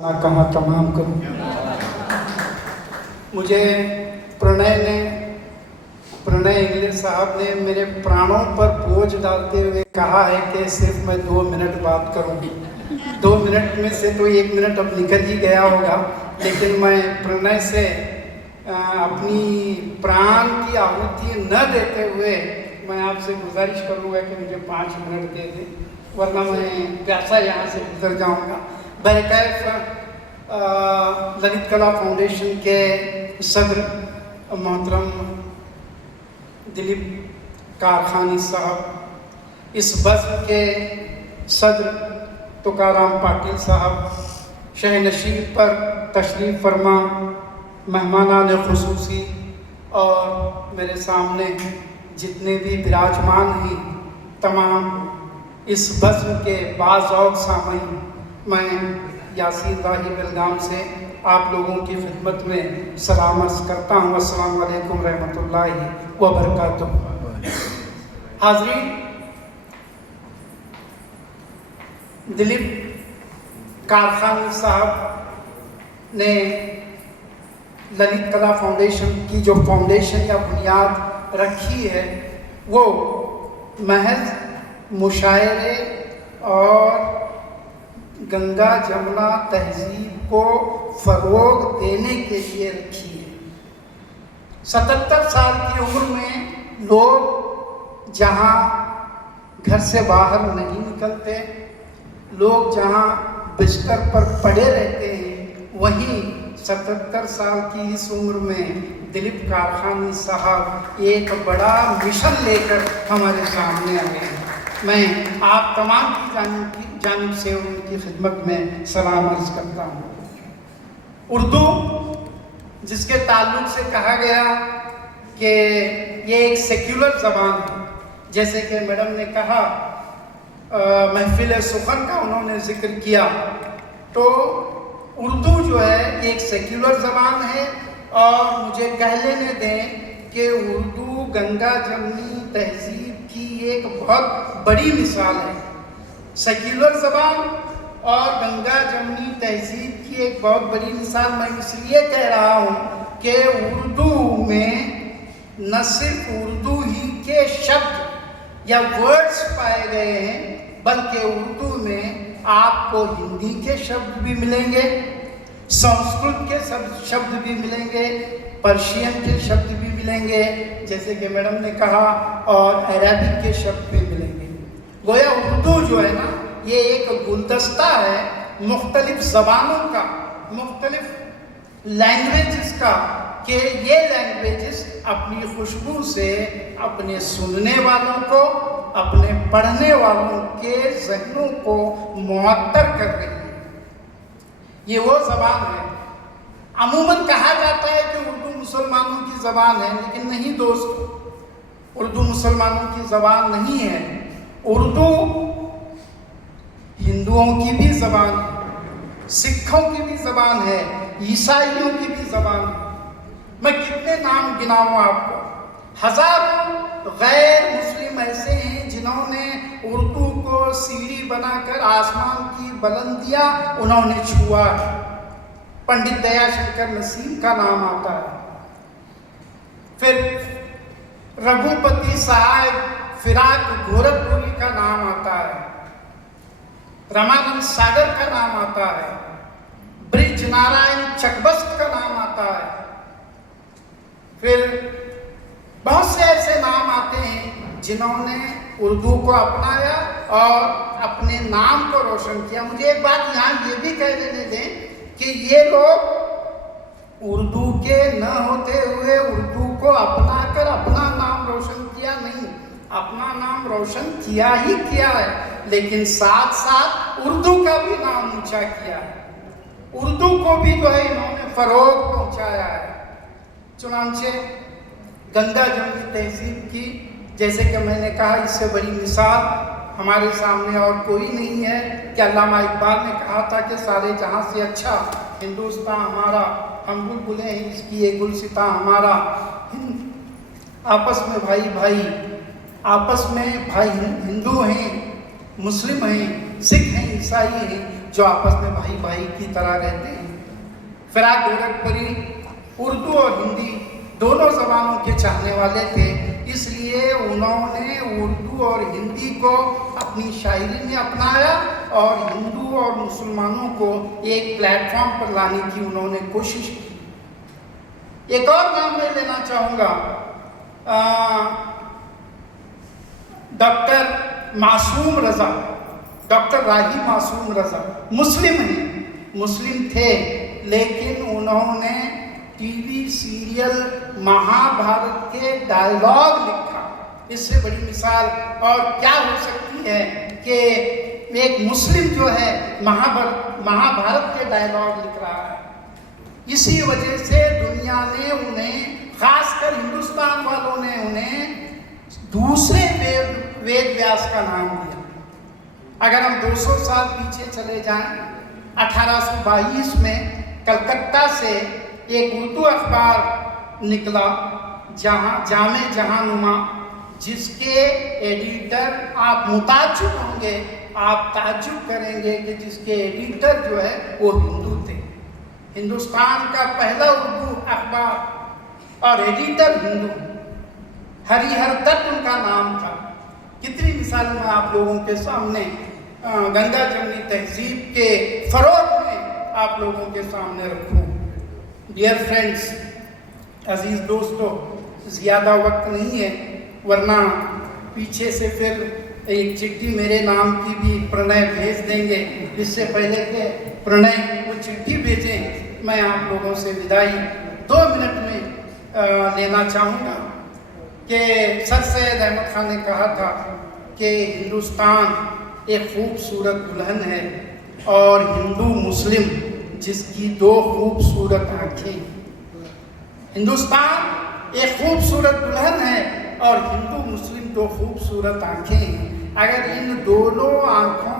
کہاں تمام کروں. مجھے پرنئے انگلش صاحب نے میرے پرانوں پر بوجھ ڈالتے ہوئے کہا ہے کہ صرف میں 2 منٹ بات کروں گی. 2 منٹ میں سے تو 1 منٹ اب نکل ہی گیا ہوگا، لیکن میں پرنئے سے اپنی پران کی آہوتی نہ دیتے ہوئے میں آپ سے گزارش کروں گا کہ مجھے 5 منٹ دے دیں، ورنہ میں پیاسا یہاں سے گزر جاؤں گا. بہرکیف للت کلا فاؤنڈیشن کے صدر محترم دلیپ کارخانی صاحب، اس بزم کے صدر تکارام پاٹل صاحب، شہ نشین پر تشریف فرما مہمانان خصوصی اور میرے سامنے جتنے بھی براجمان ہیں تمام اس بزم کے باذوق سامعین، میں یاسین راہی بلگام سے آپ لوگوں کی خدمت میں سلام عرض کرتا ہوں. السلام علیکم رحمۃ اللہ وبرکاتہ. حاضرین، دلیپ کارخانی صاحب نے للت کلا فاؤنڈیشن کی جو فاؤنڈیشن یا بنیاد رکھی ہے وہ محض مشاعرے اور گنگا جمنا تہذیب کو فروغ دینے کے لیے رکھی ہے. 77 سال کی عمر میں لوگ جہاں گھر سے باہر نہیں نکلتے، لوگ جہاں بستر پر پڑے رہتے ہیں، وہیں 77 سال کی اس عمر میں دلیپ کارخانی صاحب ایک بڑا مشن لے کر ہمارے سامنے آئے ہیں. میں آپ تمام کی جانب سے ان کی خدمت میں سلام عرض کرتا ہوں. اردو جس کے تعلق سے کہا گیا کہ یہ ایک سیکولر زبان ہے، جیسے کہ میڈم نے کہا محفل سخن کا انہوں نے ذکر کیا، تو اردو جو ہے یہ ایک سیکولر زبان ہے. اور مجھے کہہ لینے دیں کہ اردو گنگا جمنی تہذیب کی ایک بہت بڑی مثال ہے. سیکولر زبان اور گنگا جمنی تہذیب کی ایک بہت بڑی مثال میں اس لیے کہہ رہا ہوں کہ اردو میں نہ صرف اردو ہی کے شبد یا ورڈز پائے گئے ہیں، بلکہ اردو میں آپ کو ہندی کے شبد بھی ملیں گے، سنسکرت کے شبد بھی ملیں گے، پرشین کے شبد بھی ملیں گے جیسے کہ میڈم نے کہا، اور عربک کے شبد بھی ملیں گے. گویا اردو جو ہے نا یہ ایک گلدستہ ہے مختلف زبانوں کا، مختلف لینگویجز کا، کہ یہ لینگویجز اپنی خوشبو سے اپنے سننے والوں کو، اپنے پڑھنے والوں کے ذہنوں کو معطر کر رہی ہے. یہ وہ زبان ہے. عموماً کہا جاتا ہے کہ اردو مسلمانوں کی زبان ہے، لیکن نہیں دوست، اردو مسلمانوں کی زبان نہیں ہے. اردو ہندوؤں کی بھی زبان ہے، سکھوں کی بھی زبان ہے، عیسائیوں کی بھی زبان ہے. میں کتنے نام گناؤں آپ کو. ہزاروں غیر مسلم ایسے ہیں جنہوں نے اردو کو سیڑھی بنا کر آسمان کی بلندیاں انہوں نے چھوا ہے. پنڈت دیا شنکر نسیم کا نام آتا ہے، پھر رگھوپتی صاحب فراق گورکھپوری کا نام آتا ہے، رمانند ساگر کا نام آتا ہے، برج نارائن چکبست کا نام آتا ہے. پھر بہت سے ایسے نام آتے ہیں جنہوں نے اردو کو اپنایا اور اپنے نام کو روشن کیا. مجھے ایک بات یہاں یہ بھی کہہ دینے دیں کہ یہ لوگ اردو کے نہ ہوتے ہوئے اردو کو اپنا کر اپنا نام روشن کیا نہیں، اپنا نام روشن کیا ہی کیا ہے، لیکن ساتھ ساتھ اردو کا بھی نام اونچا کیا ہے. اردو کو بھی جو ہے انہوں نے فروغ پہنچایا ہے. چنانچہ گنگا جمنی تہذیب کی، جیسے کہ میں نے کہا، اس سے بڑی مثال ہمارے سامنے اور کوئی نہیں ہے. کہ علامہ اقبال نے کہا تھا کہ سارے جہاں سے اچھا ہندوستان ہمارا، ہم بلبلیں ہیں اس کی یہ گلستاں ہمارا. آپس میں بھائی آپس میں بھائی ہندو ہیں، مسلم ہیں، سکھ ہیں، عیسائی ہیں، جو آپس میں بھائی بھائی کی طرح رہتے ہیں۔ فراق گورکھپوری اردو اور ہندی دونوں زبانوں کے چاہنے والے تھے، اس لیے انہوں نے اردو اور ہندی کو اپنی شاعری میں اپنایا اور ہندو اور مسلمانوں کو ایک پلیٹ فارم پر لانے کی انہوں نے کوشش کی۔ ایک اور نام میں لینا چاہوں گا، ڈاکٹر معصوم رضا، ڈاکٹر راہی معصوم رضا مسلم ہیں، مسلم تھے، لیکن انہوں نے ٹی وی سیریل مہابھارت کے ڈائلاگ لکھا۔ اس سے بڑی مثال اور کیا ہو سکتی ہے کہ ایک مسلم جو ہے مہابھارت کے ڈائلاگ لکھ رہا ہے۔ اسی وجہ سے دنیا نے انہیں، خاص کر ہندوستان والوں نے انہیں دوسرے وید ویاس کا نام دیا۔ اگر ہم 200 سال پیچھے چلے جائیں، 1822 میں کلکتہ سے ایک اردو اخبار نکلا، جامع جہاننما، جس کے ایڈیٹر، آپ متعجب ہوں گے، آپ تعجب کریں گے کہ جس کے ایڈیٹر جو ہے وہ ہندو تھے۔ ہندوستان کا پہلا اردو اخبار اور ایڈیٹر ہندو، ہری ہر دت ان کا نام تھا۔ کتنی مثال میں آپ لوگوں کے سامنے گنگا جمنی تہذیب کے فروغ میں آپ لوگوں کے سامنے رکھوں۔ ڈیئر فرینڈز، عزیز دوستو، زیادہ وقت نہیں ہے، ورنہ پیچھے سے پھر ایک چٹھی میرے نام کی بھی پرنئے بھیج دیں گے۔ اس سے پہلے کہ پرنئے وہ چٹھی بھیجیں، میں آپ لوگوں سے وداعی 2 منٹ میں لینا چاہوں گا کہ سر سید احمد خان نے کہا تھا کہ ہندوستان ایک خوبصورت دلہن ہے اور ہندو مسلم جس کی 2 خوبصورت آنکھیں۔ ہندوستان ایک خوبصورت دلہن ہے اور ہندو مسلم 2 خوبصورت آنکھیں ہیں۔ اگر ان دونوں آنکھوں